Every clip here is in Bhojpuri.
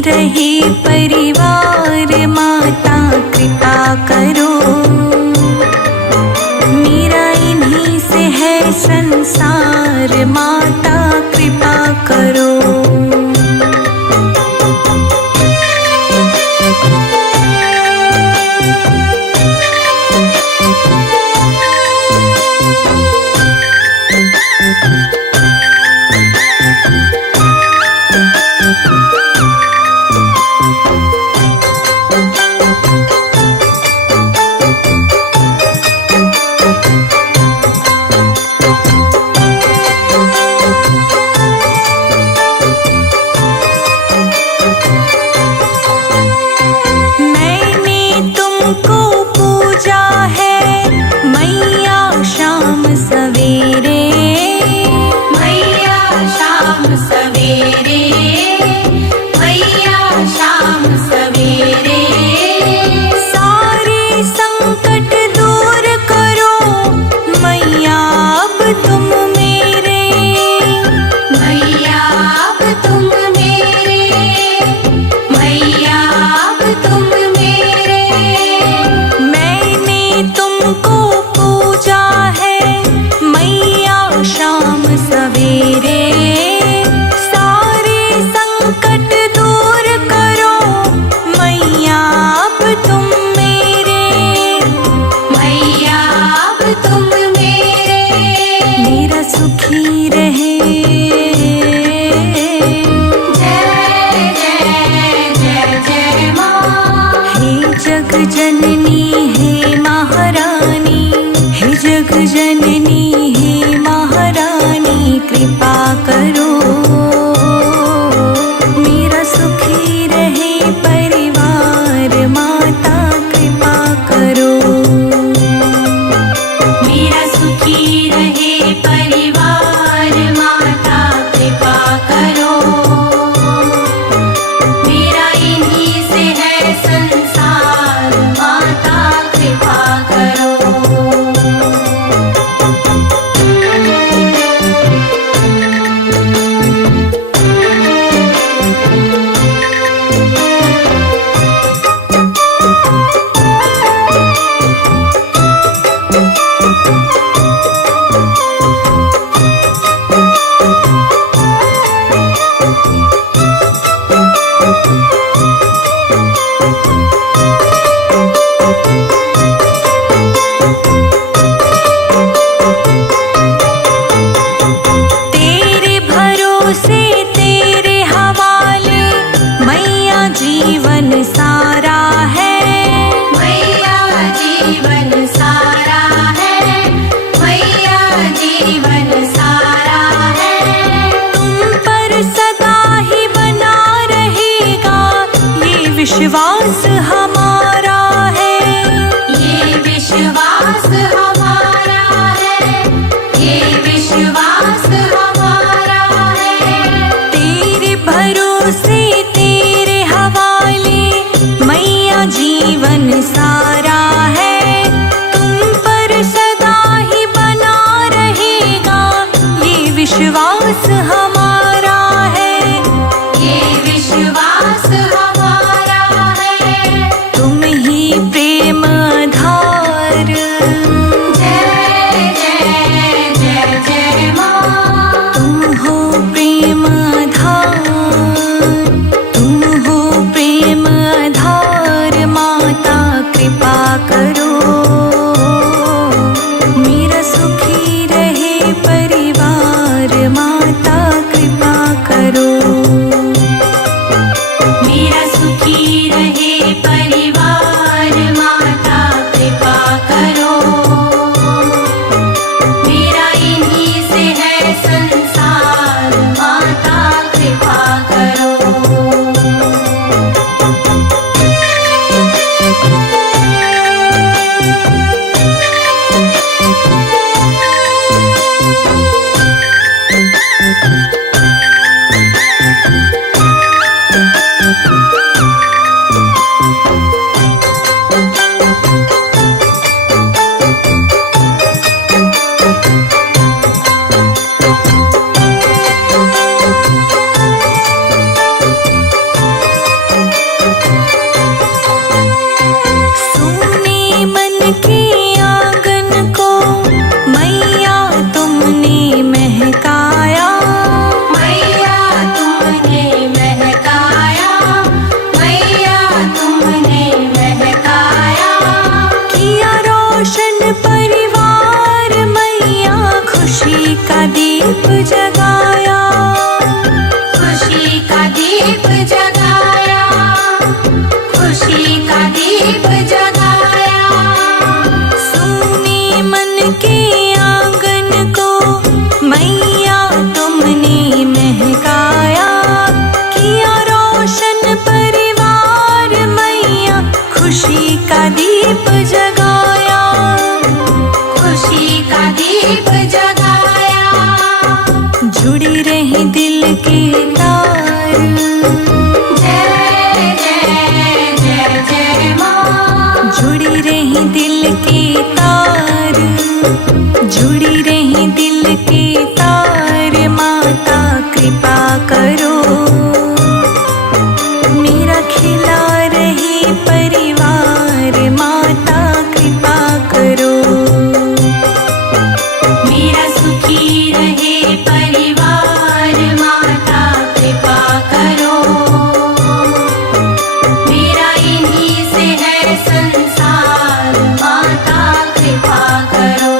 रहे परिवार, माता कृपा करो। मेरा इन्हीं से है संसार, माता कृपा करो। जननी है महारानी, हे जग जननी है महारानी, कृपा करो। मेरा सुखी रहे परिवार, माता कृपा करो। मेरा सुखी रहे परिवार, माता कृपा करो। मेरा इन्हीं से है संसार, माता कृपा करो। जीवन सारा है मैया, जीवन सारा है मैया, जीवन सारा है। तुम पर सदा ही बना रहेगा ये विश्वास हमारा है, ये विश्वास हमारा है, ये विश्वास हमारा है। तेरे भरोसे जीवन सारा है, तुम पर सदा ही बना रहेगा ये विश्वास हमारा है, ये विश्वास हमारा है। तुम ही प्रेम आधार, जय जय जय जय माँ। तुम हो प्रेम आधार, तुम हो प्रेम आधार, माता कृपा करो। मेरा सुखी रहे परिवार, माता दीप जगाया, खुशी का दीप जगाया, खुशी का दीप जगाया। सोने मन के आंगन को मैया तुमने महकाया, किया रोशन परिवार मैया, खुशी का दीप जगाया, खुशी का दीप जगाया। जुड़ी रही दिल के तार, जय जय जय जय माँ। जुड़ी रही दिल के तार, जुड़ी रही दिल के तार। माता कृपा करो, मेरा खिला रहे परिवार। माता कृपा करो, मेरा सुखी रहे परिवार। माता कृपा करो, मेरा इन्हीं से है संसार। माता कृपा करो।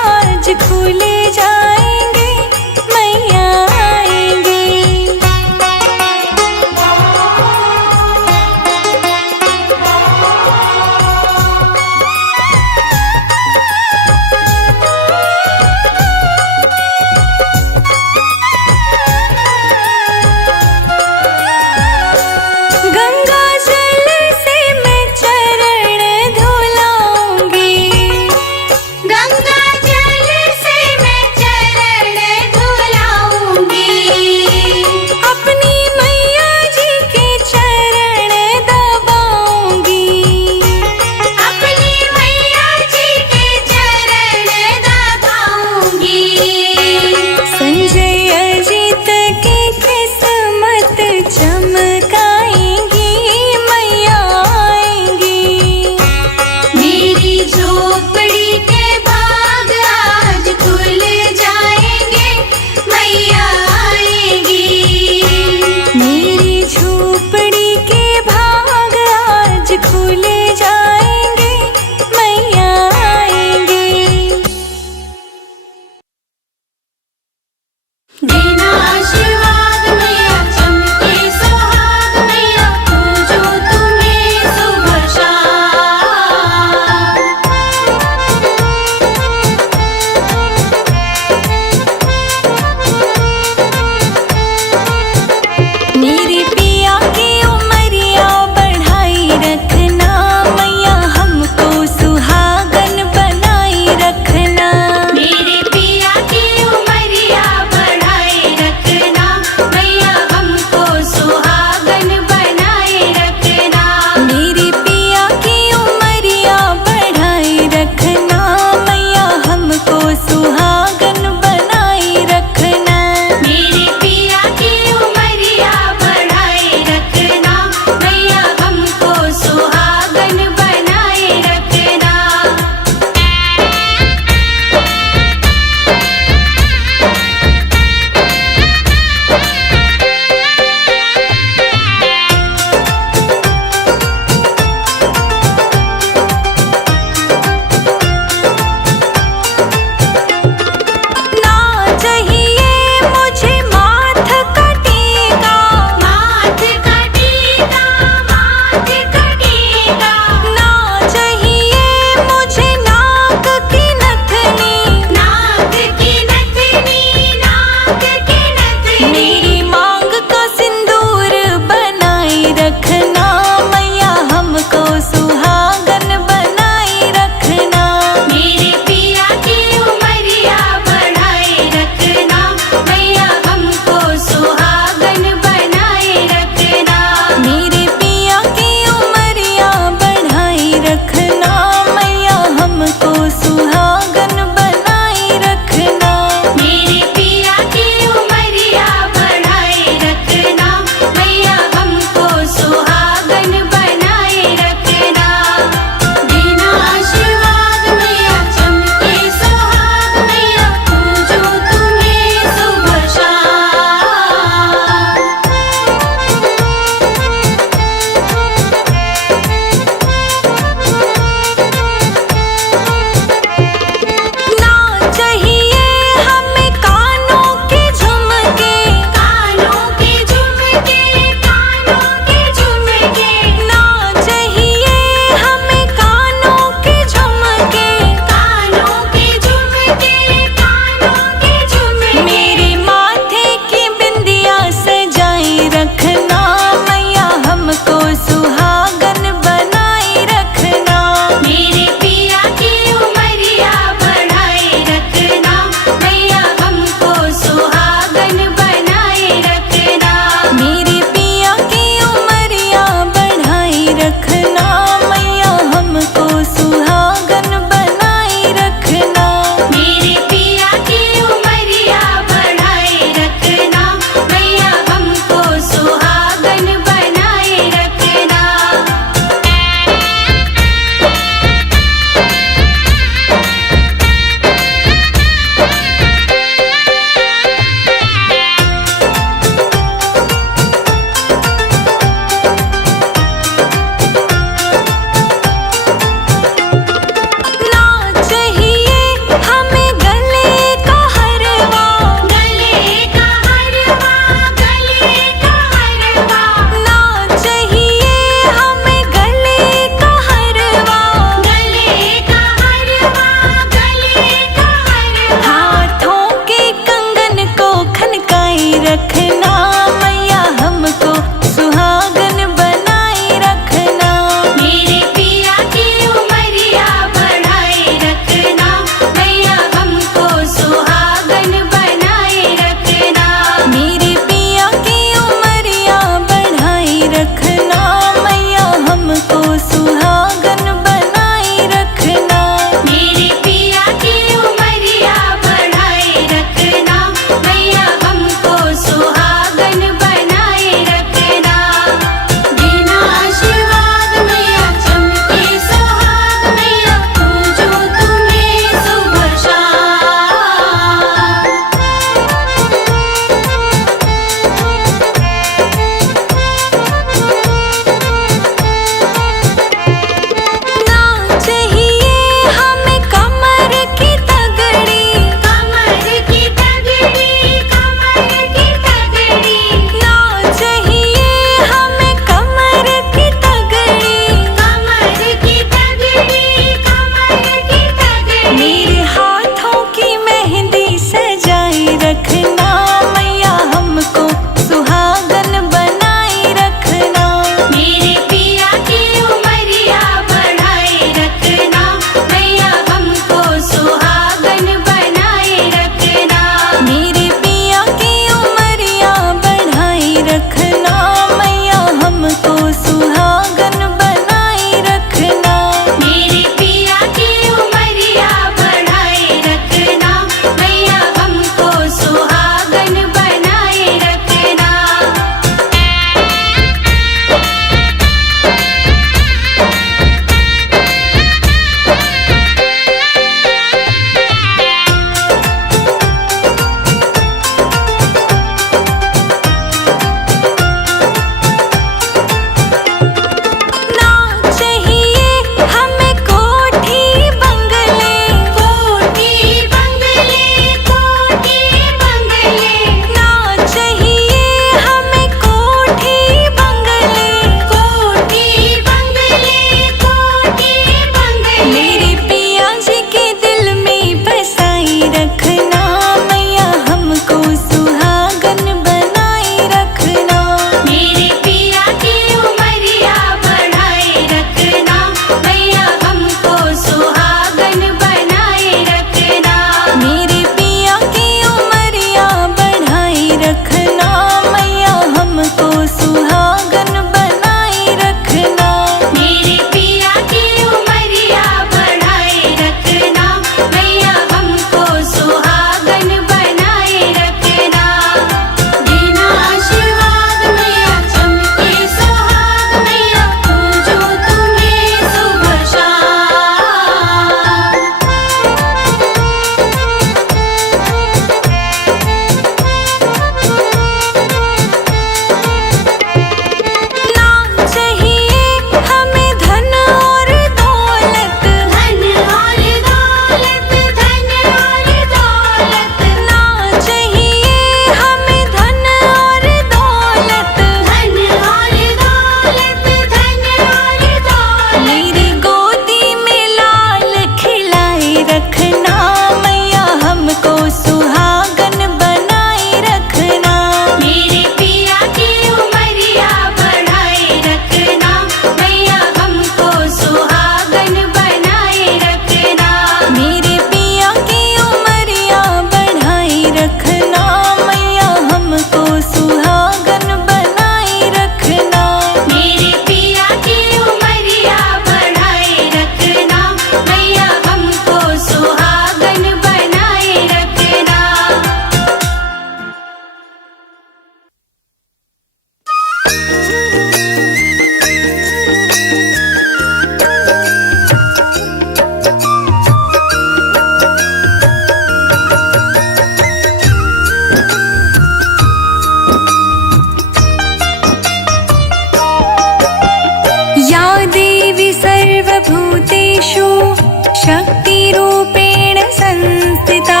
शक्तिरूपेण संस्थिता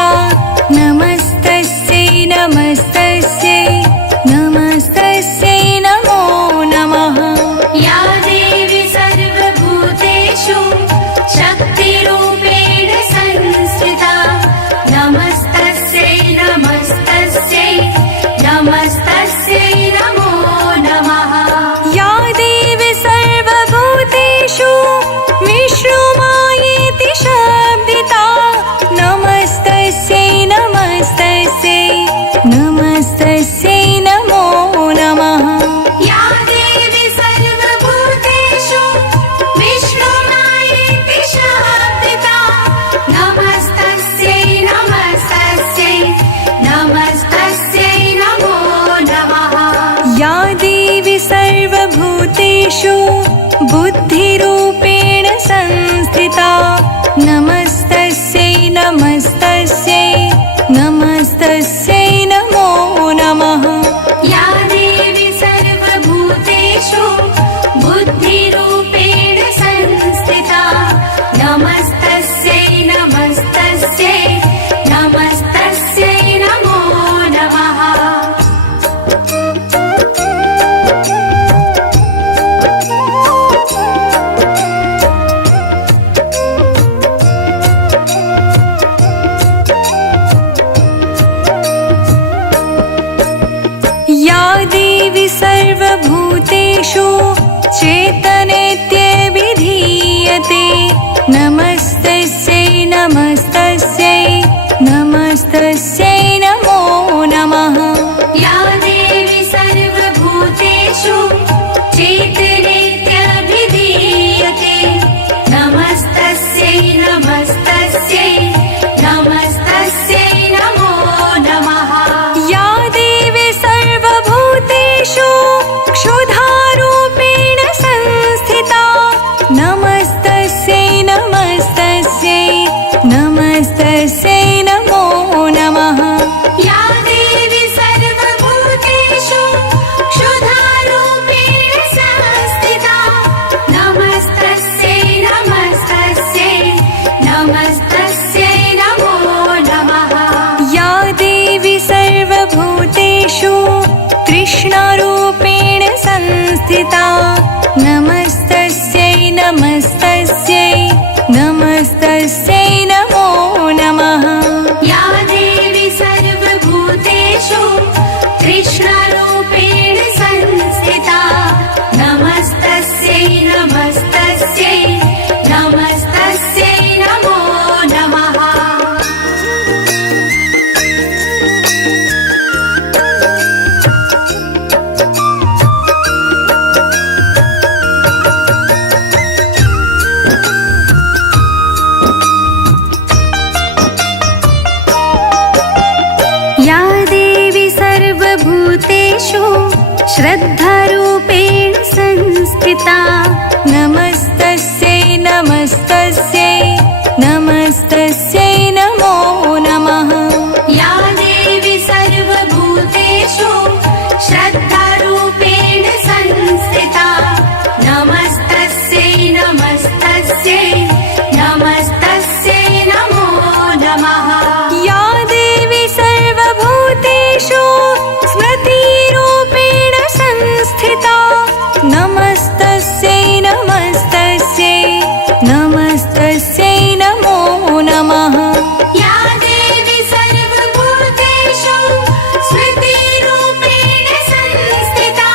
नमस्तस्यै नमस्तस्यै नमस्तस्यै नमो नमः। या देवी सर्वभूतेषु शक्तिरूपेण संस्थिता नमस्तस्यै नमस्तस्यै नमस्तस्यै नमो नमः। या देवी सर्वभूतेषु विष्णुमायेति शब्दिता नमस्तस्यै नमस्तस्यै नमस्तस्यै नमो नमः। या देवी सर्वभूतेषु विष्णुमायेति शब्दिता नमस्तस्यै नमस्तस्यै नमस्तस्यै नमो नमः। या देवी सर्वभूतेषु बुद्धिरूपेण संस्थिता नमस्तस्यै नमस्तस्यै नमस्तस्यै नमो नमः। या देवी सर्वभूतेषु बुद्धिरूपेण संस्थिता नमस्तस्यै नमस्तस्यै नमस्तस्यै नमो नमः। या देवी सर्वभूतेषु चेतनेत्यभिधीयते नमस्तस्यै नमस्तस्यै नमस्तस्यै नमो नमः। या देवी सर्वभूतेषु चेतनेत्यभिधीयते नमस्तस्यै नमस्तस्यै नमस्तस्यै नमो नमः। या देवी सर्वभूतेषु क्षुधारूपेण संस्थिता नमस्तस्यै नमस्तस्यै नमस्तस्यै नमो नमः। या देवी सर्वभूतेषु क्षुधारूपेण संस्थिता नमस्तस्यै नमस्तस्यै नमस्तस्यै नमो नमः। या देवी सर्वभूतेषु तृष्णारूपेण संस्थिता नमस्तस्यै नमस्तस्यै नमस्तस्यै नमो नमः। या देवी सर्वभूतेषु तृष्णारूपेण संस्थिता नमस्तस्यै नमस्तस्यै नमस्तस्यै नमो नमः। या देवी सर्वभूतेषु श्रद्धारूपेण संस्थिता नमस्तस्यै नमस्तस्यै नमस्तस्यै नमो नमः। या देवी सर्वभूतेषु श्रद्धारूपेण संस्थिता नमस्तस्यै नमस्तस्यै नमस्तस्यै नमो नमः। या देवी सर्वभूतेषु स्मृतिरूपेण संस्थिता नमस्तस्यै नमस्तस्यै नमस्तस्यै नमो नमः। या देवी सर्वभूतेषु स्मृतिरूपेण संस्थिता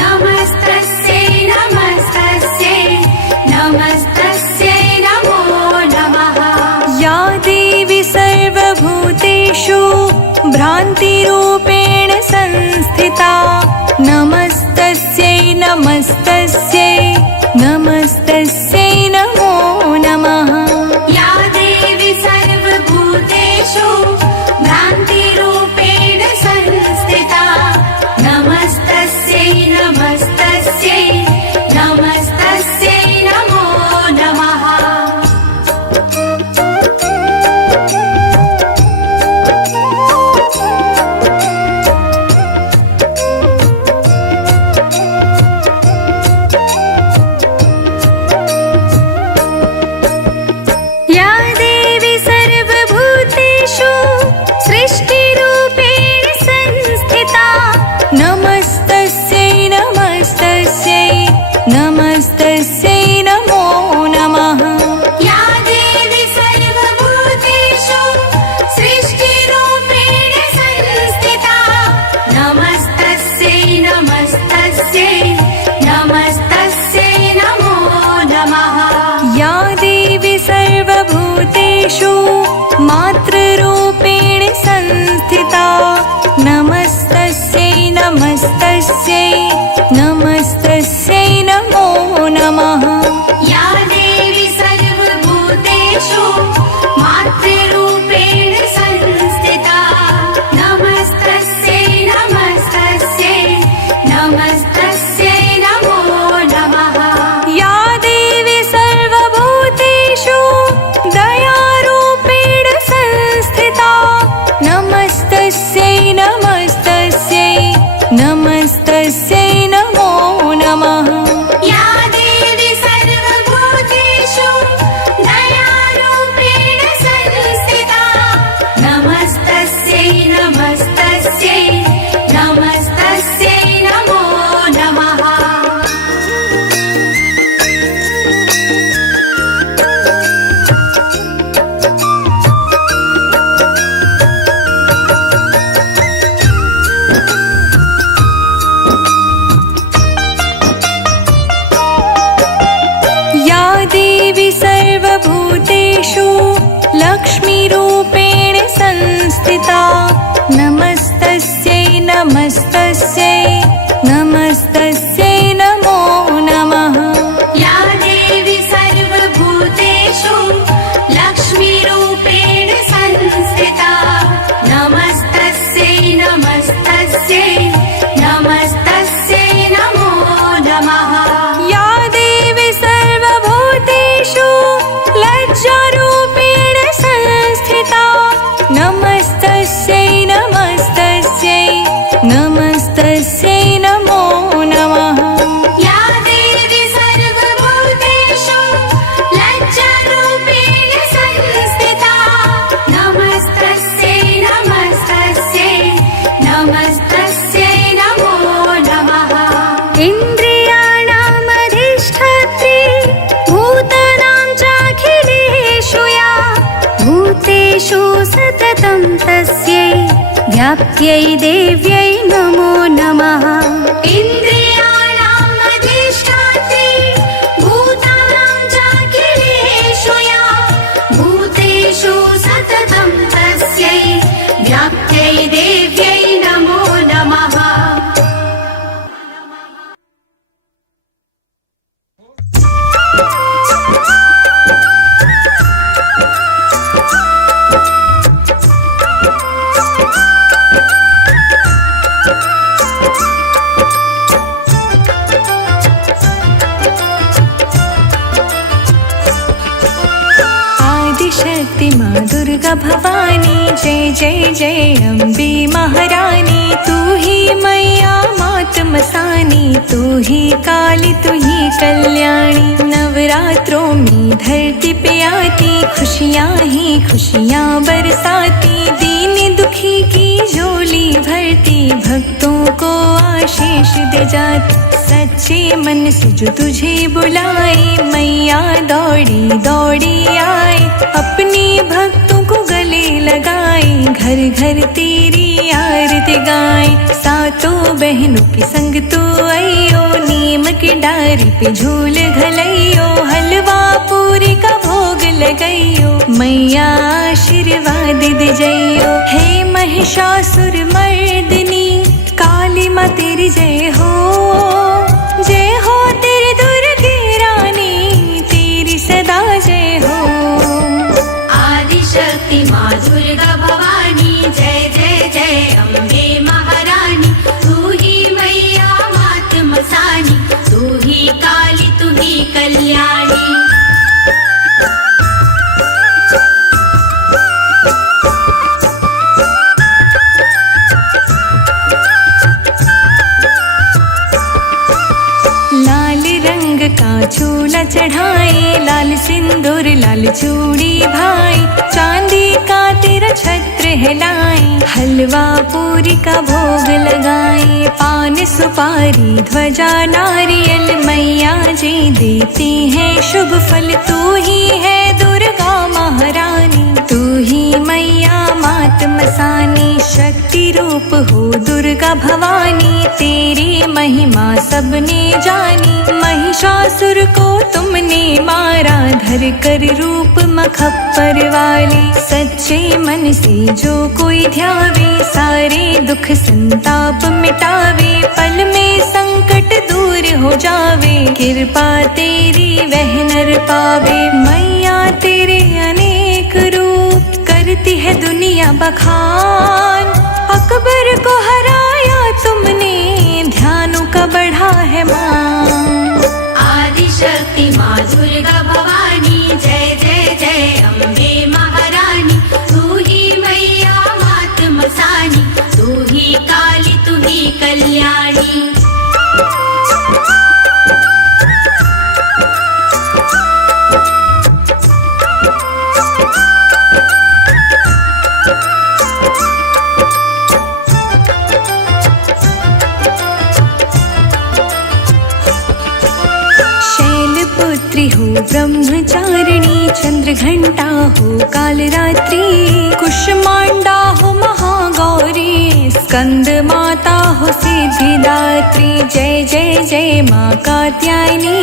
नमस्तस्यै नमस्तस्यै नमस्तस्यै नमो नमः। या देवी सर्वभूतेषु भ्रान्तिरूपेण संस्थिता नमस्तस्यै नमस्तस्यै नमस्तस्यै नमो नमः। या देवी सर्वभूतेषु भ्रान्तिरूपेण संस्थिता नमस्तस्यै नमस्तस्यै नमस्तस्यै नमो नमः। व्याप्त्यै देव्यै नमो नमः। इन्द्रियाणाम् अधिष्ठात्री भूतानां चाखिलेषु या भूतेषु सततं तस्यै व्याप्त्यै देव्यै नमो नमः। आदिशक्ति माँ दुर्गा भवानी, जय जय जय अम्बे महारानी। तू ही मैया मात मसानी, तू ही काली तू ही कल्याणी। नवरात्रों में धरती पे आती, खुशियाँ ही खुशियाँ बरसाती। दीन दुखी की झोली भरती, भक्तों को आशीष दे जाती। सच्चे मन से जो तुझे बुलाए, मैया दौड़ी दौड़ी आए। अपने भक्तों को गले लगाए, घर घर तेरी आरती गाए। सातों बहनों के संग तू आइयो, नीम की डारी पे झूल घलैयो। हलवा पूरी का भोग लगैयो, मैया आशीर्वाद दे जइयो। हे महिषासुर मर्दिनी, काली माँ तेरी जय हो। जय हो तेरी दुर्गे रानी, तेरी सदा जय हो। आदिशक्ति माँ दुर्गा भवानी, जय जय जय अम्बे महारानी। तू ही मैया मात मसानी, तू ही काली तू ही कल्याणी। का चूला चढ़ाए, लाल सिंदूर लाल चूड़ी भाई। चांदी का तेरा छत्र हिलाए, हलवा पूरी का भोग लगाए। पान सुपारी ध्वजा नारियल, मैया जी देती है शुभ फल। तू ही है दुर्गा महारानी, तू ही मैया मात मसानी। शक्ति रूप हो दुर्गा भवानी, तेरी महिमा सबने जानी। महिषासुर को तुमने मारा, धर कर रूप मखप्पर वाले। सच्चे मन से जो कोई ध्यावे, सारे दुख संताप मिटावे। पल में संकट दूर हो जावे, कृपा तेरी वह नर पावे। मैया तेरे अनेक रूप, करती है दुनिया बखान। अकबर को हराया तुमने, ध्यानों का बढ़ा है मान। आदिशक्ति माँ दुर्गा भवानी, जय जय जय अम्बे महारानी। तू ही मैया मात मसानी, तू ही काली तू ही कल्याणी। शैलपुत्री हो ब्रह्मचारिणी, चंद्र घंटा हो कालरात्रि। कुष्मांडा हो महागौरी, स्कंद माता हो सिद्धिदात्री। जय जय जय माँ कात्यायनी,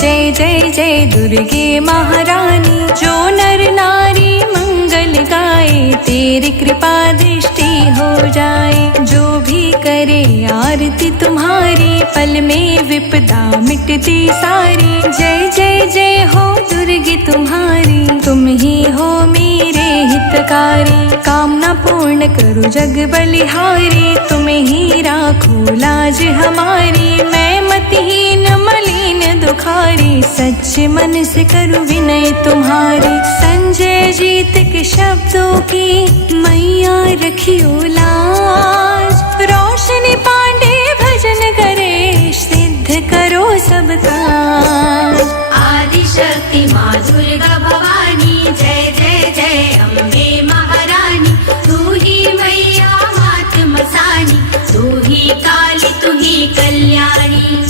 जय जय जय दुर्गे महारानी। जो नर नारी मंगल गाए, तेरी कृपा दृष्टि हो जाए। जो भी करे आरती तुम्हारी, पल में विपदा मिटती सारी। जय जय जय हो दुर्गे तुम्हारी, तुम ही हो मेरे हितकारी। कामना पूर्ण करो जग बलिहारी, तुम ही राखो लाज हमारी। मैं मतिहीन मलिन दुखारी, सच्चे मन से करूँ विनय तुम्हारी। संजय जीत के शब्दों की मैया रखियो लाज। रोशनी पांडे भजन करे, सिद्ध करो सब काज। आदिशक्ति माँ दुर्गा भवानी, जय जय जय अम्बे महारानी। तू ही मैया मात मसानी, तू ही काली तू ही कल्याणी।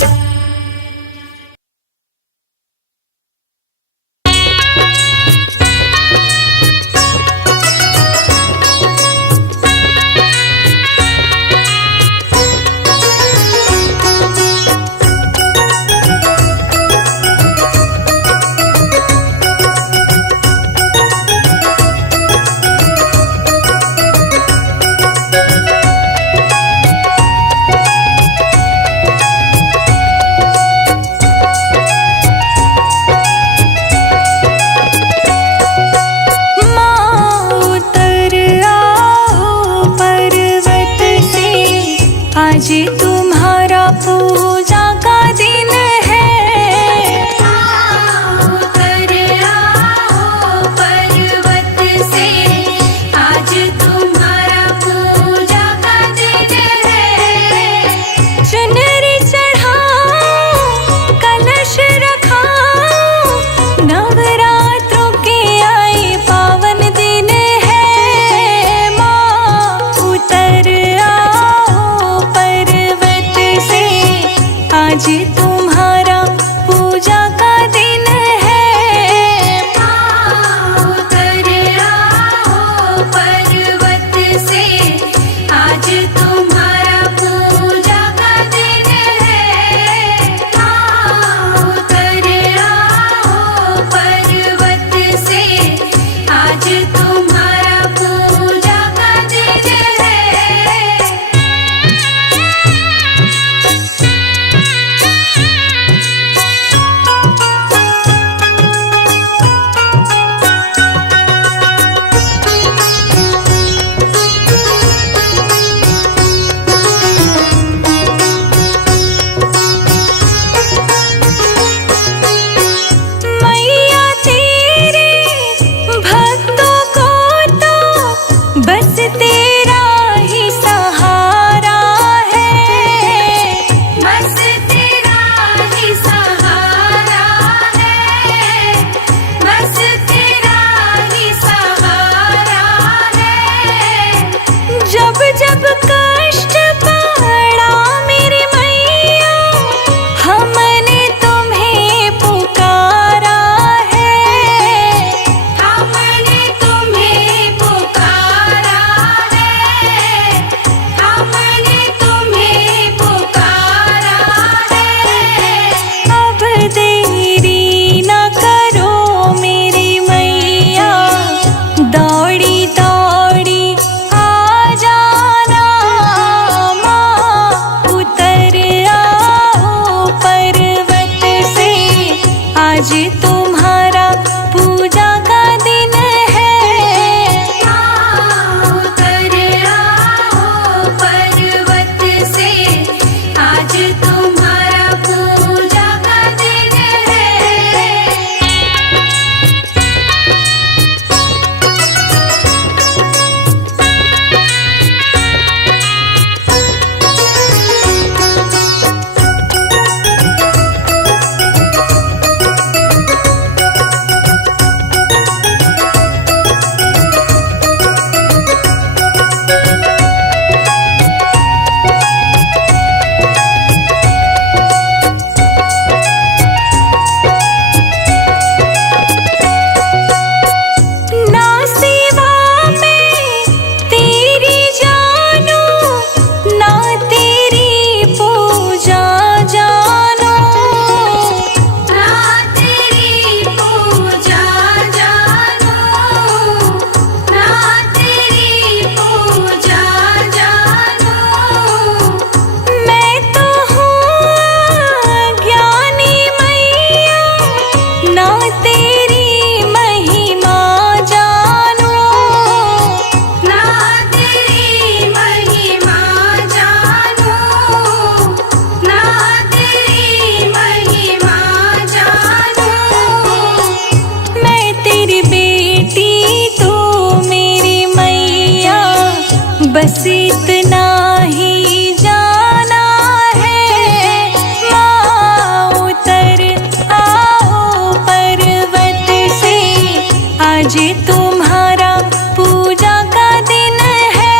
तुम्हारा पूजा का दिन है।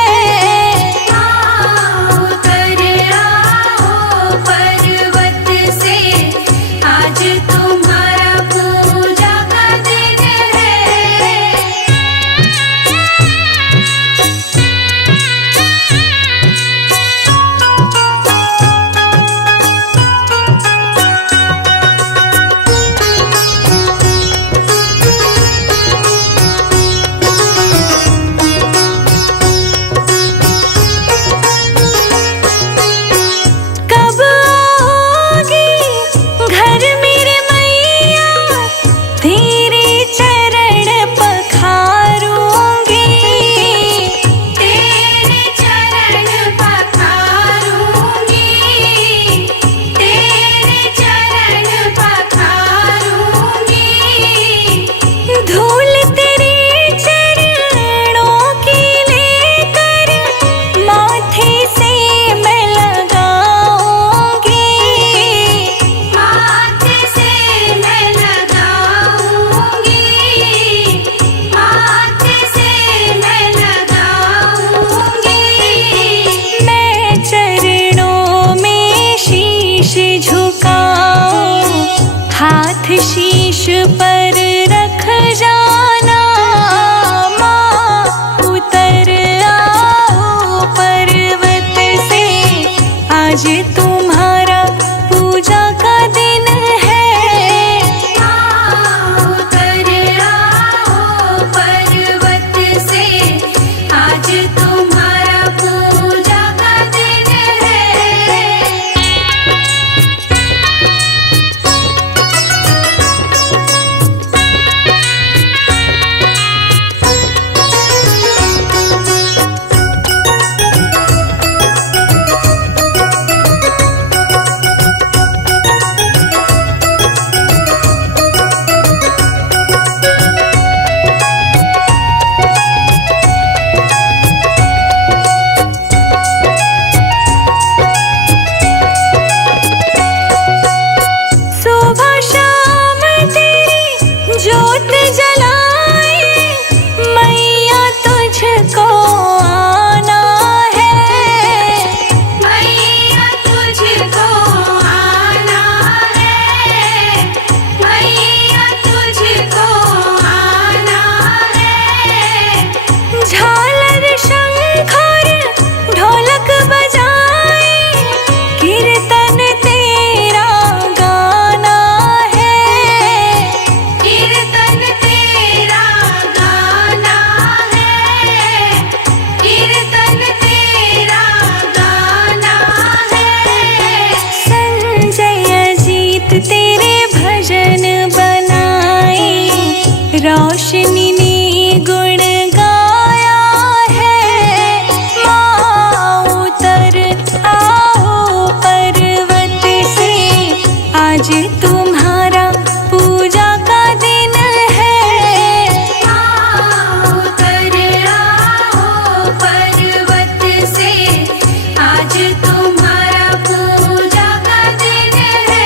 उतर आओ पर्वत से, आज तुम्हारा पूजा का दिन है। कब आओगी घर मेरे मैया, तेरे चरण पखारूंगी। तेरे चरण पखारूंगी, तेरे चरण पखारूंगी। धूल तेरे चरणों की लेकर माथे से मैं लगाऊंगी। माथे से मैं लगाऊंगी, माथे से मैं लगाऊंगी। मैं चरणों में शीश झुकाऊं, हाथ शीश पर रख जाना। माँ उतर आओ पर्वत से, आज तुम्हारा पूजा का दिन है। उतर आओ पर्वत से, आज तुम्हारा पूजा का दिन है। सुबह शाम तेरी जोत जलाए, मैया तुझको आना है। मैया तुझको आना है, मैया तुझको आना है। झालर शंख और ढोलक बजाए, कीर्तन तेरा गाना है। कीर्तन तेरा गाना है, कीर्तन तेरा गाना है। संजय अजीत तेरे भजन बनाए, रोशनी ने गुण गाया है। माँ उतर आओ पर्वत से, आज तुम्हारा पूजा का दिन है। उतर आओ पर्वत से, आज तुम्हारा पूजा का दिन है।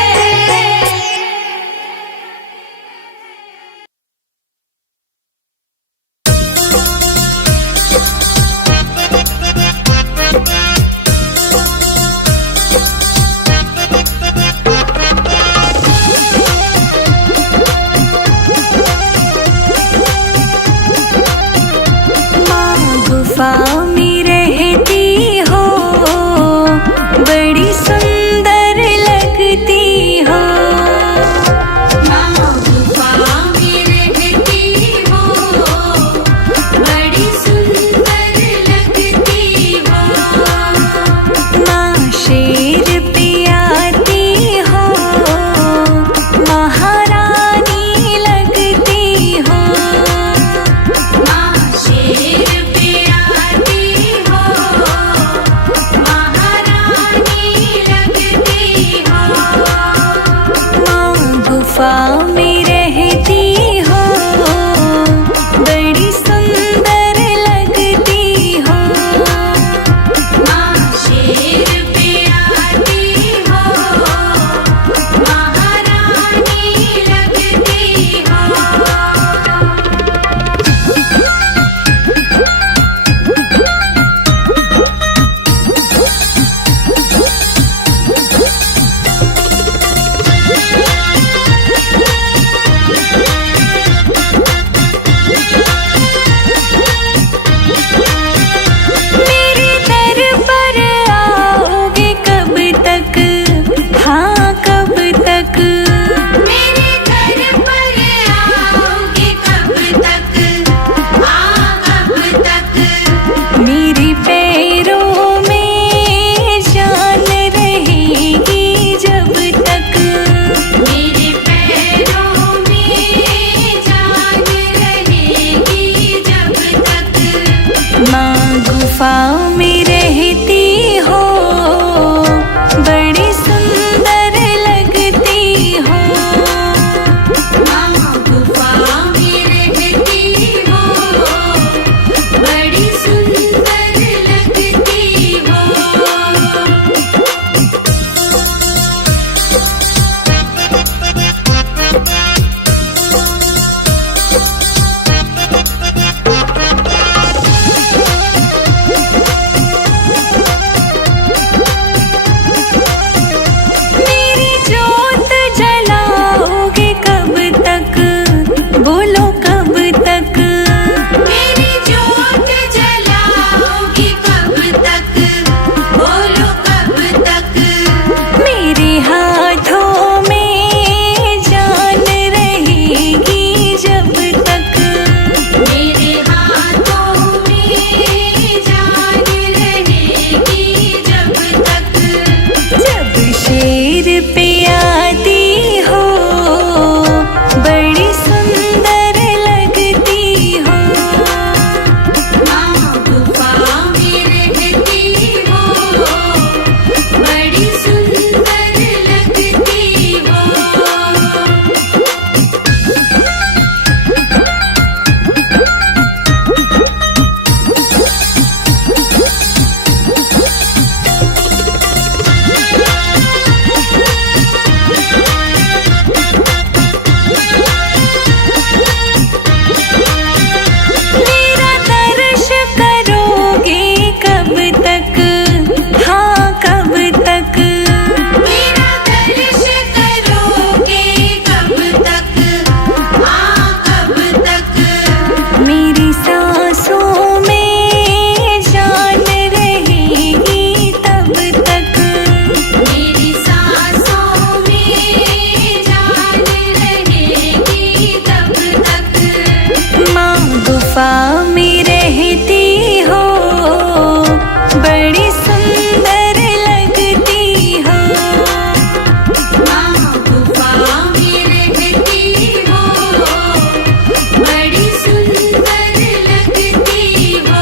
गुफा में रहती हो, बड़ी सुंदर लगती हो। माँ गुफा में रहती हो, बड़ी सुंदर लगती हो। मेरी जोत जलाओगे कब तक, बोलो कब तक। मेरी जोत जलाओगी कब तक, बोलो कब तक। मेरे हाथों में जान रहेगी जब तक। मेरे हाथों में जान रहेगी जब तक। जब शेर पे आती हो, बड़ी सुंदर लगती हो। माँ गुफा में रहती हो, बड़ी सुंदर लगती हो। मेरा दर्श करोगे कब तक, हाँ कब तक। मेरा दर्श करोगे कब तक, हाँ कब तक। मेरी सांसों में जान रहेगी तब तक। मेरी सांसों में जान रहेगी तब तक। माँ गुफा में रहती हो, बड़ी सुंदर लगती हो। माँ गुफा में रहती हो, बड़ी सुंदर लगती हो।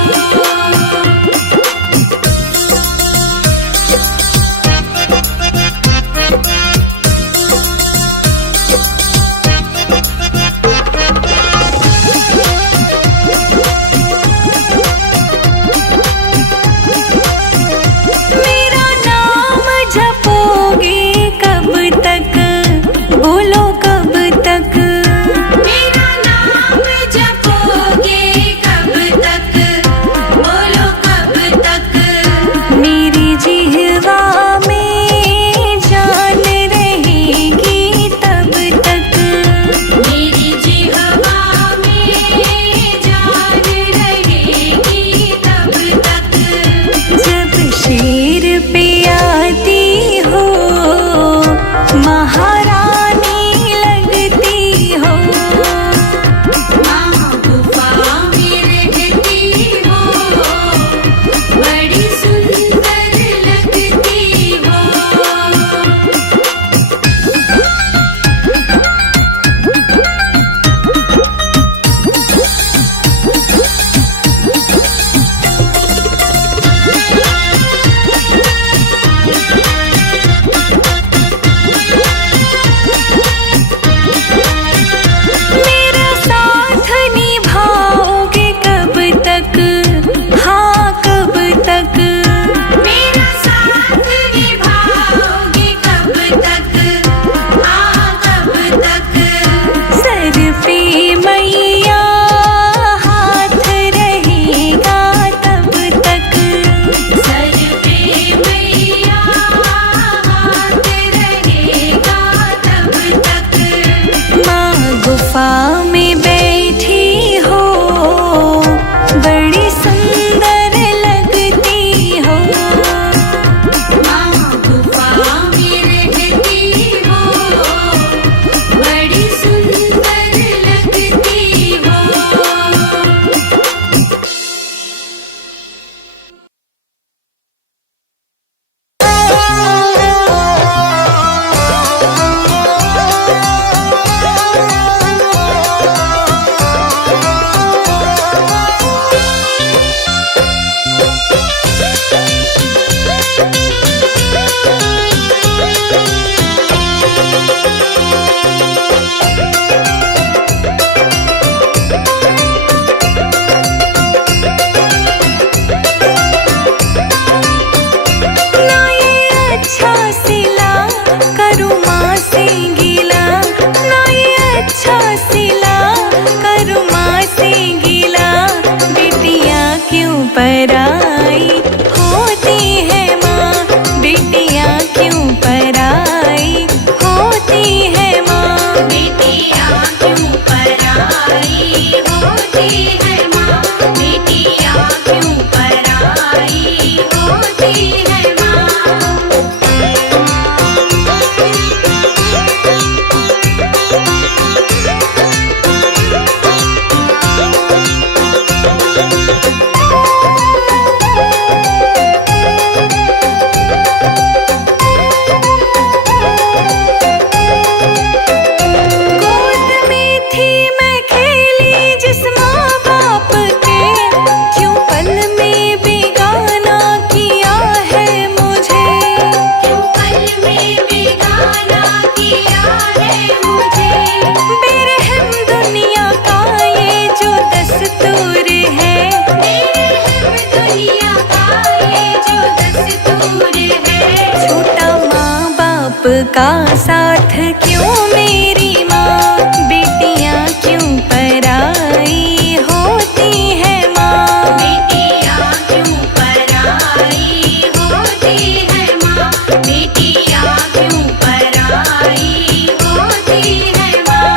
का साथ क्यों मेरी माँ, बेटियाँ क्यों पराई होती है माँ। बेटियाँ क्यों पराई होती है माँ, बेटियाँ क्यों पराई होती है माँ।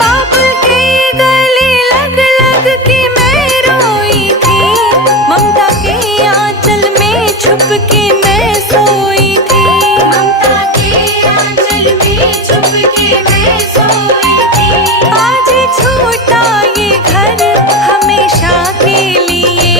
बाबुल के गले लग लग के मैं रोई थी, ममता के आंचल में छुप के मैं सोई थी। ममता के आंचल में छुप के मैं सोई थी। आज छूटा ये घर हमेशा के लिए,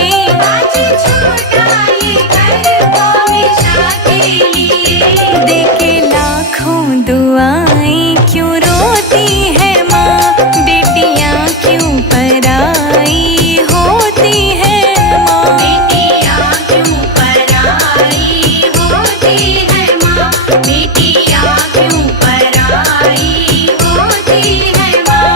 आज छूटा ये घर हमेशा के लिए। देके लाखों दुआएं क्यों रोती है माँ, बेटियाँ क्यों पराई होती है माँ। बेटियाँ क्यों पराई होती है माँ, बेटियाँ क्यों पराई होती है माँ।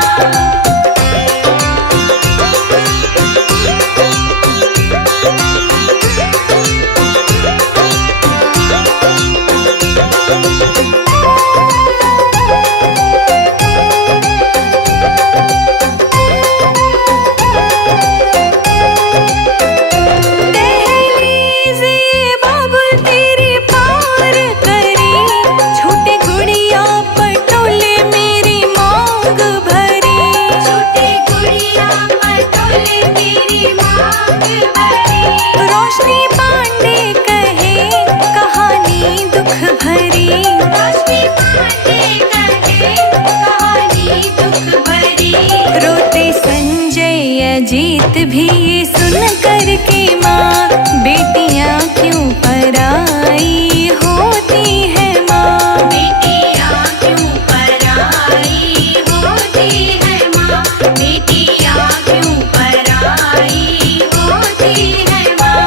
दहलीज़े बाबुल तेरी पार करी, छोटे गुड़िया पटोले मेरी मांग भरी। छोटे गुड़िया पटोले मेरी मांग भरी। रोशनी पांडे कहे कहानी दुख भरी, रोशनी पांडे कहे कहानी दुख भरी। रोते संजय अजीत भी ये सुन कर के माँ, बेटियाँ क्यों पराई होती है माँ। बेटियाँ क्यों पराई होती है माँ, बेटियाँ क्यों पराई होती है माँ।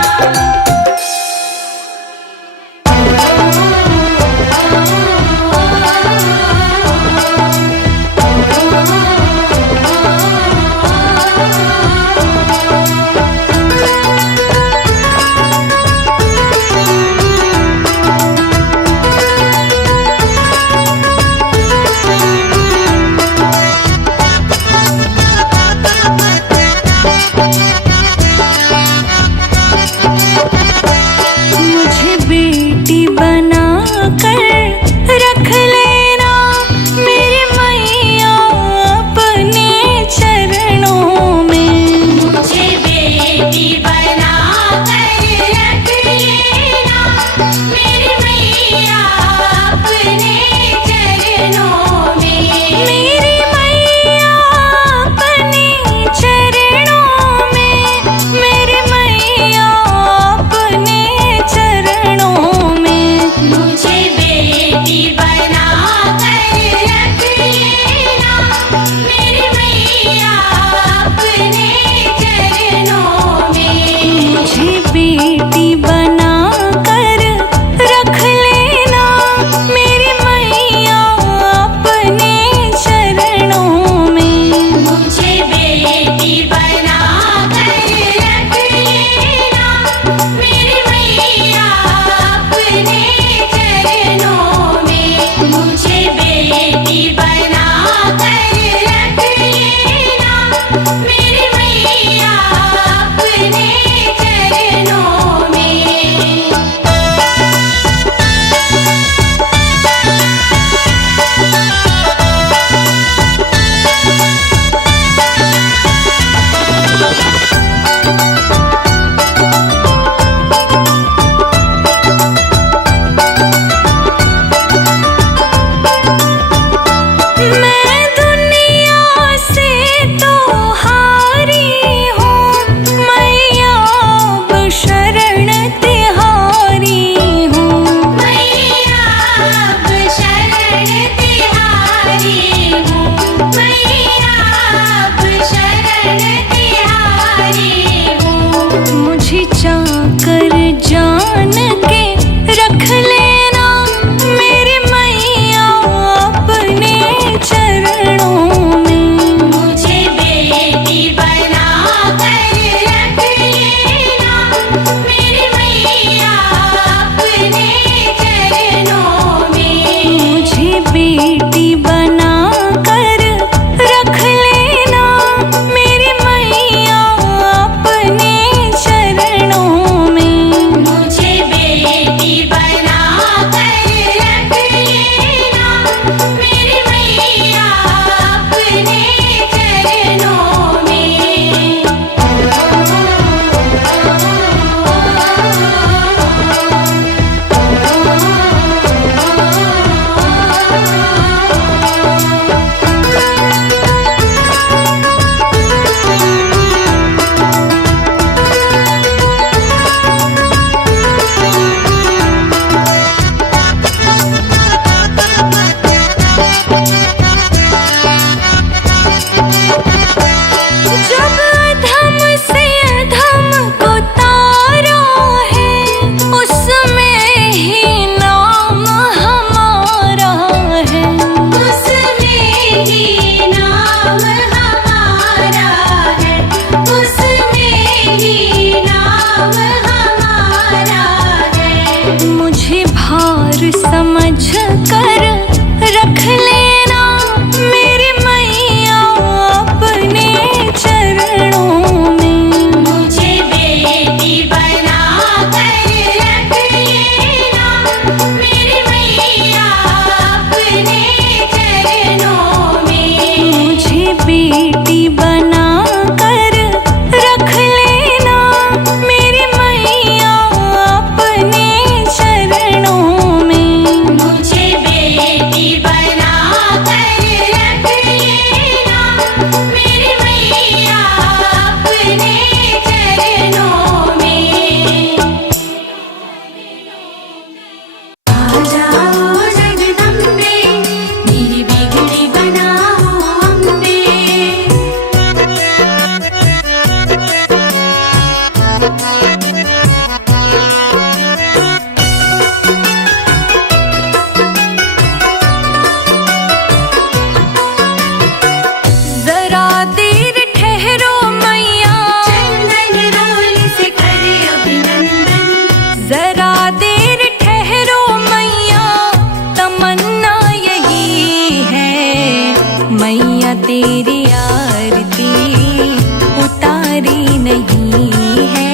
मान के रख लेना मेरी मैया अपने चरणों में। मुझे बेटी बना कर रख लेना मेरी मैया अपने चरणों में। मुझे बेटी बना कर रख लेना मेरी मैया अपने चरणों में। मुझे बेटी बना कर रख लेना मेरी मैया अपने चरणों में। जब अधम से अधम को तारा है उसमें ही नाम हमारा है। उसमें ही नाम हमारा है। उसमें ही नाम हमारा है। मुझे भार समझ कर रख लेना मेरी मैया अपने चरणों में। मुझे बेटी बना कर रख लेना मेरी मैया अपने चरणों में। मुझे बेटी बना कर रख लेना मेरी मैया अपने चरणों में। मुझे बेटी बना कर रख लेना मेरी मैया अपने चरणों में। आ जाओ जगदम्बे मेरी बिगड़ी बनाओ अम्बे। जरा देर ठहरो मैया चंदन रोल से करे अभिनंदन। जरा देर ठहरो मैया तमन्ना यही है मैया तेरी आरती उतारी नहीं है।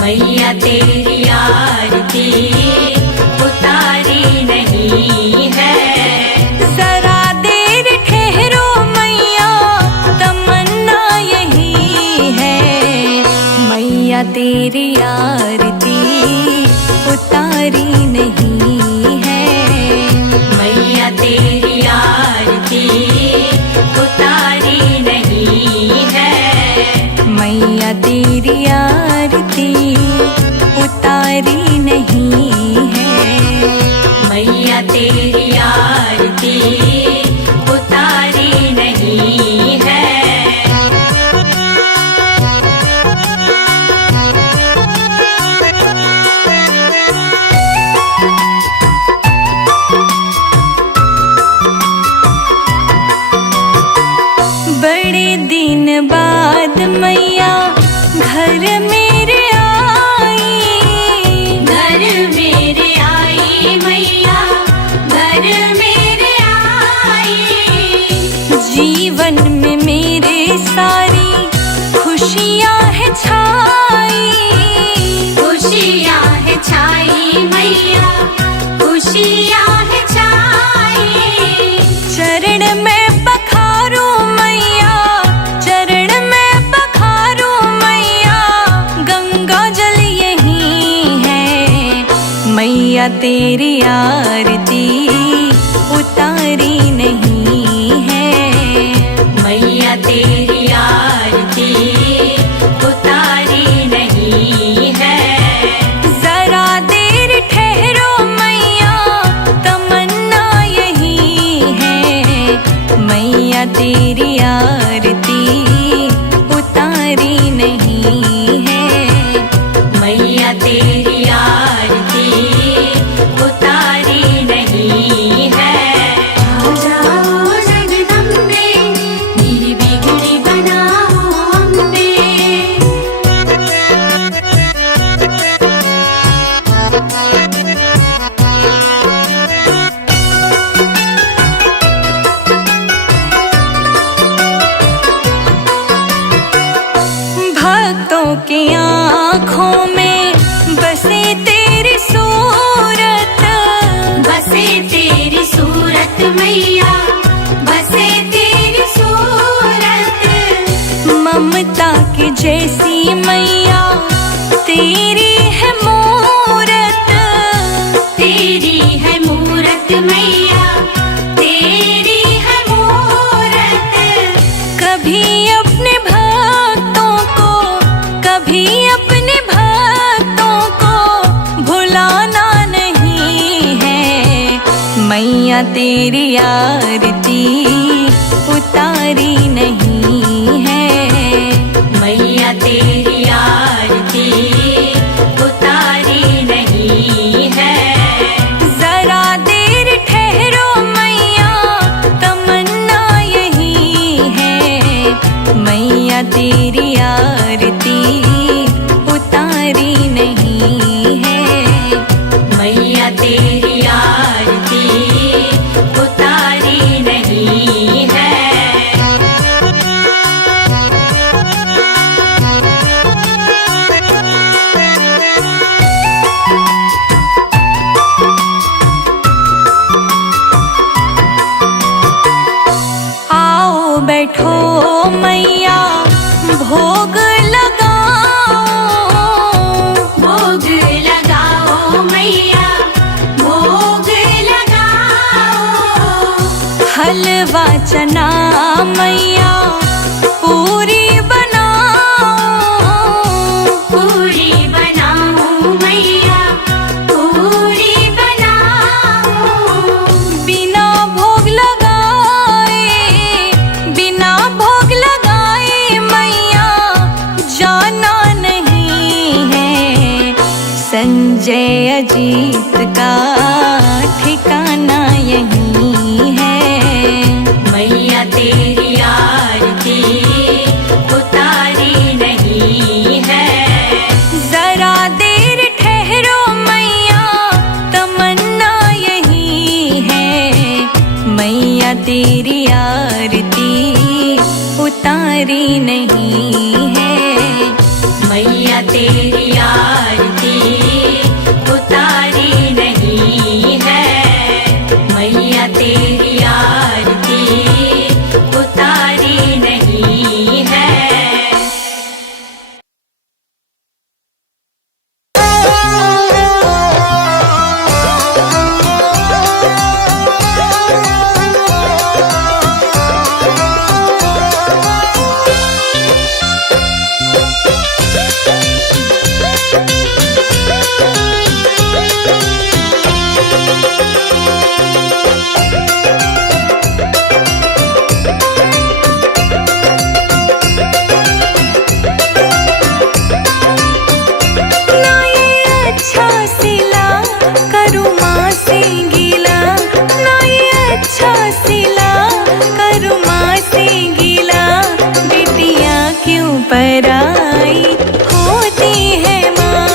मैया तेरी आरती उतारी नहीं है। जरा देर ठहरो मैया तमन्ना यही है मैया तेरी आरती उतारी नहीं है। मैया तेरी आरती उतारी नहीं है। मैया तेरी आरती उतारी नहीं है। मैया तेरी आरती उतारी नहीं है। बड़े दिन बाद मैया घर मेरे आई। घर मेरे आई मैया घर मेरे आई। जीवन में मेरे सारी खुशियाँ है छाई। खुशियाँ है छाई मैया खुशियाँ है छाई। चरण में पखारो मैया चरण में पखारो मैया गंगा जल यही है मैया तेरी आरती उतारी नहीं है। मैया तेरी आरती उतारी नहीं है। जरा देर ठहरो मैया तमन्ना यही है मैया तेरी आरती उतारी नहीं है। मैया तेरी भक्तों की आँखों में बसे तेरी सूरत, बसे तेरी सूरत मैया, बसे तेरी सूरत। ममता की जैसी मैया तेरी है मूरत, तेरी है मूरत मैया, तेरी है मूरत। कभी अपने भक्तों को, कभी अपने भक्तों को भुलाना नहीं है। मैया तेरी आरती उतारी नहीं है, मैया तेरी आरती उतारी नहीं है। जरा देर ठहरो मैया, तमन्ना यही है। मैया तेरी आरती उतारी नहीं है, मैया तेरी आरती उतारी नहीं है। आओ बैठो मैया भोग लगाओ, भोग लगाओ मैया, भोग लगाओ। हलवा चना मैया पूरी बनाओ, पूरी बनाओ मैया, पूरी बनाओ। बिना भोग लगाए, बिना भोग लगाए मैया जाना नहीं है। संजय अजीत का ठिकाना यही है। मैया तेरी आरती उतारी नहीं है। जरा देर ठहरो मैया, तमन्ना यही है। मैया तेरी आरती उतारी नहीं है, मैया तेरी आरती उतारी नहीं है। मैया तेरी आरती उतारी नहीं है। ना ये अच्छा सिला करूँ माँ से गीला, ना ये अच्छा सिला करूँ माँ से गीला। बिटिया क्यों पराई होती है माँ,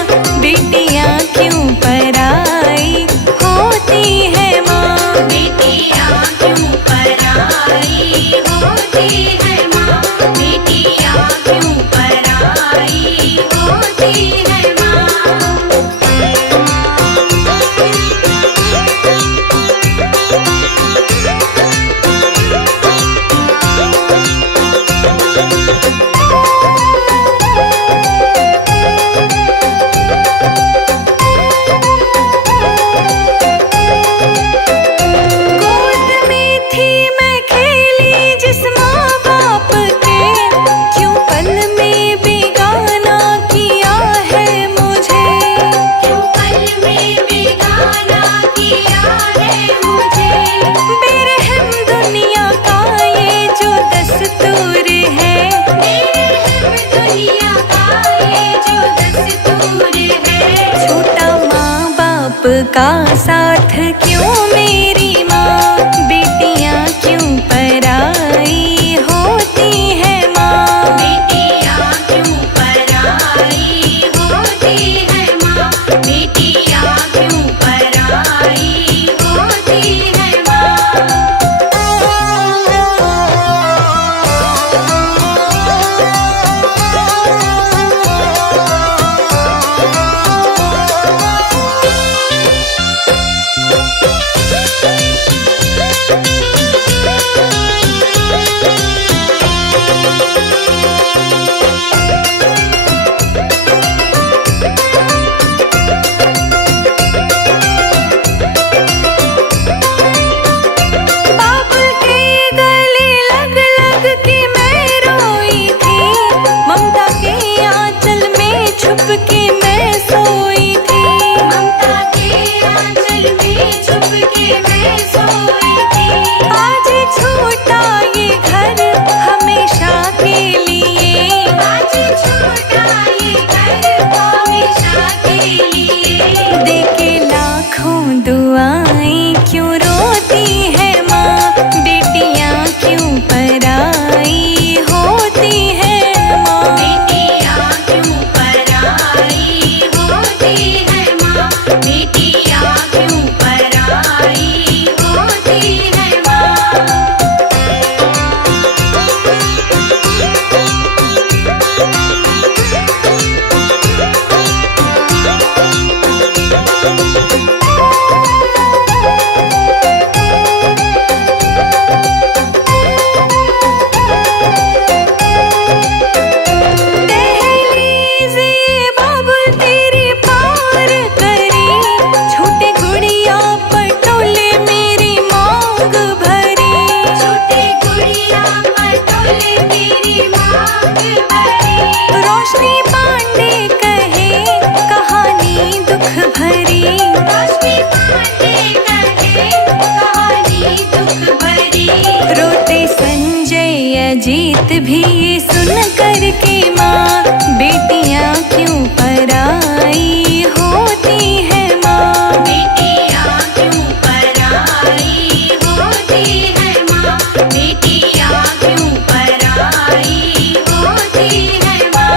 बिटिया क्यों पराई होती है माँ। बेटियाँ क्यों पराई होती है माँ, बेटियाँ क्यों पराई होती है माँ। गोद में थी मैं खेली जिस माँ बाप के, क्यों पल में बेगाना किया है मुझे। क्यों पल में बेगाना किया है मुझे। बेरहम दुनिया का ये जो दस्तूर है, बेरहम दुनिया का ये जो दस्तूर है। छोटा माँ बाप का साथ क्यों मेरी माँ, बेटियाँ क्यों पराई होती है माँ। बेटियाँ क्यों पराई होती है माँ, बेटियाँ क्यों पराई होती है माँ। प्रेत भी ये सुन कर के माँ, बेटियाँ क्यों पराई होती है माँ। बेटियाँ क्यों पराई होती है माँ, बेटियाँ क्यों पराई होती है माँ।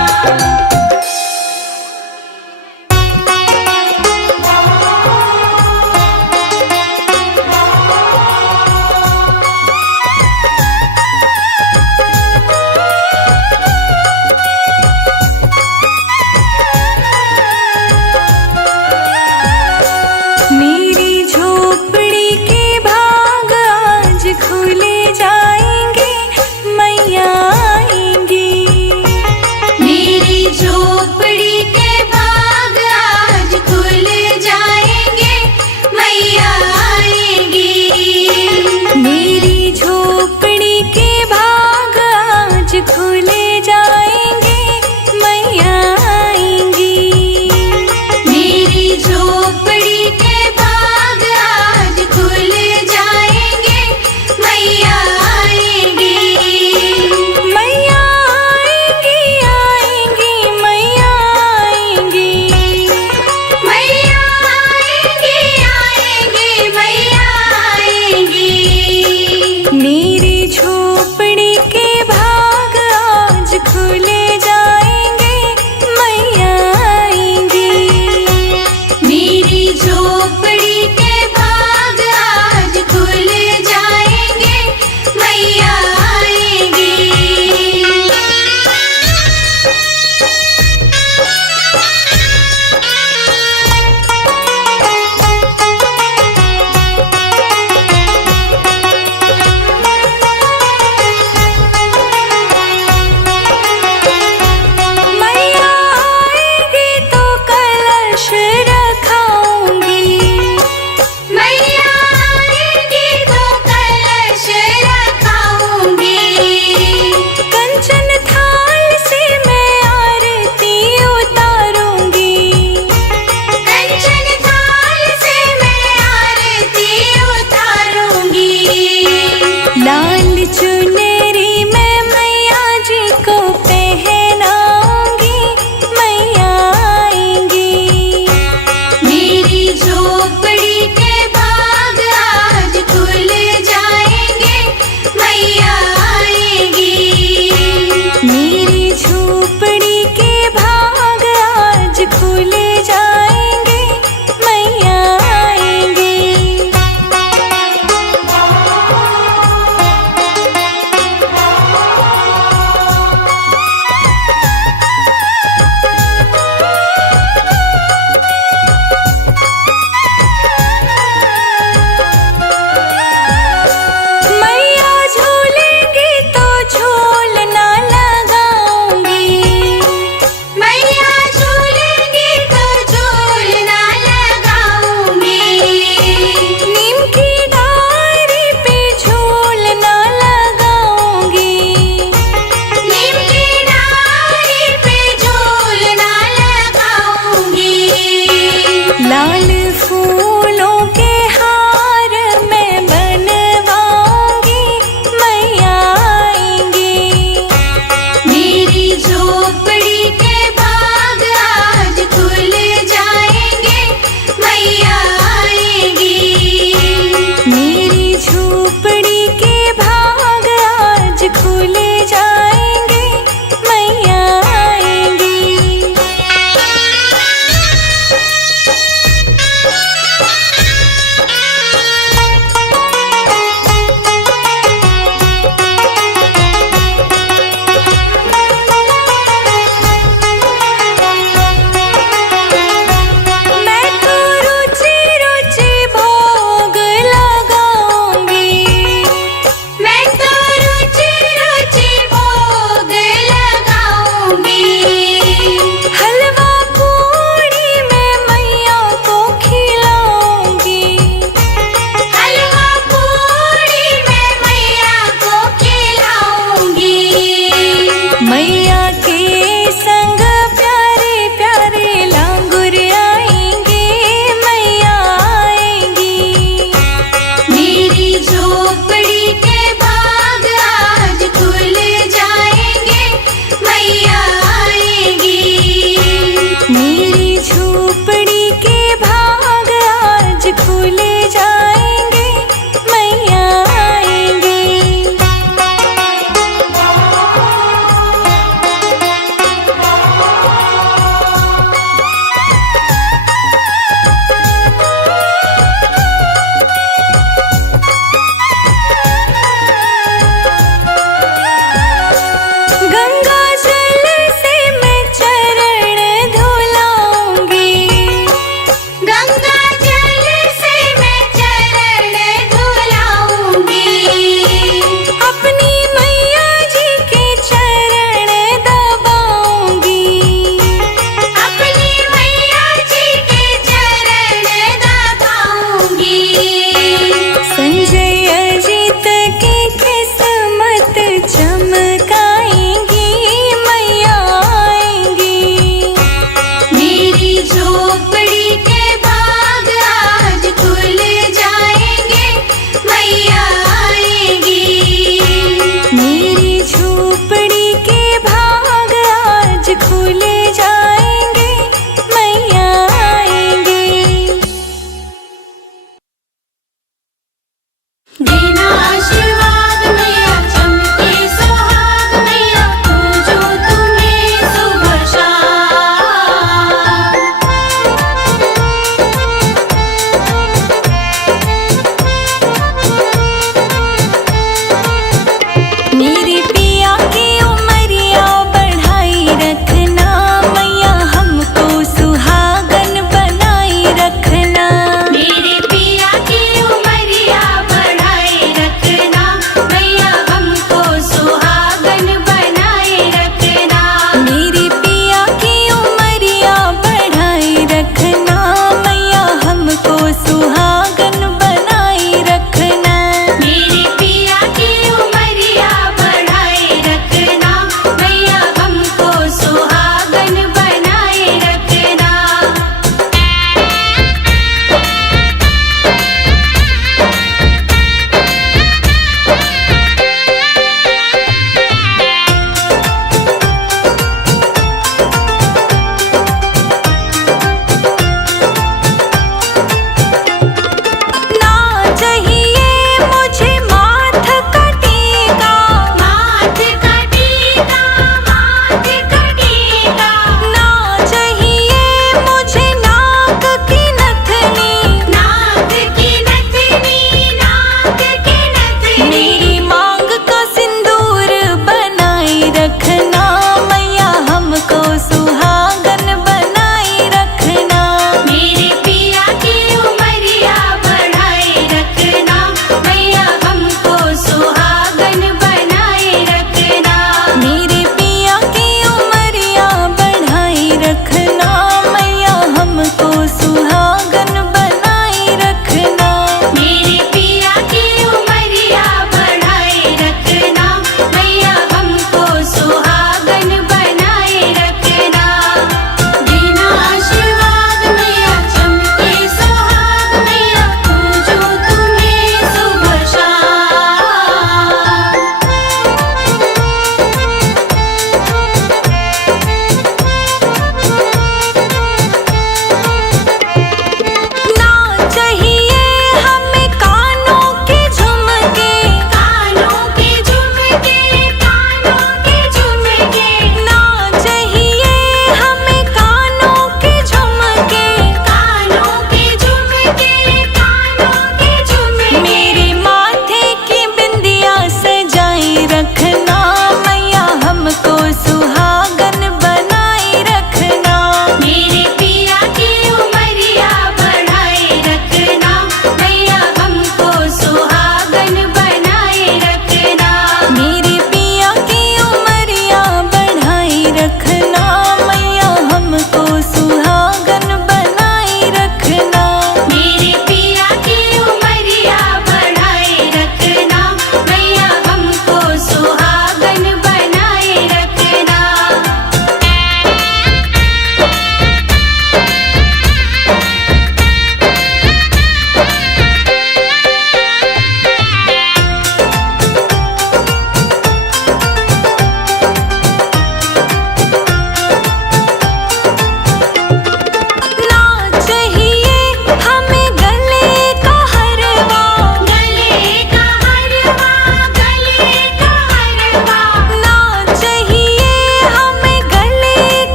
आज खोले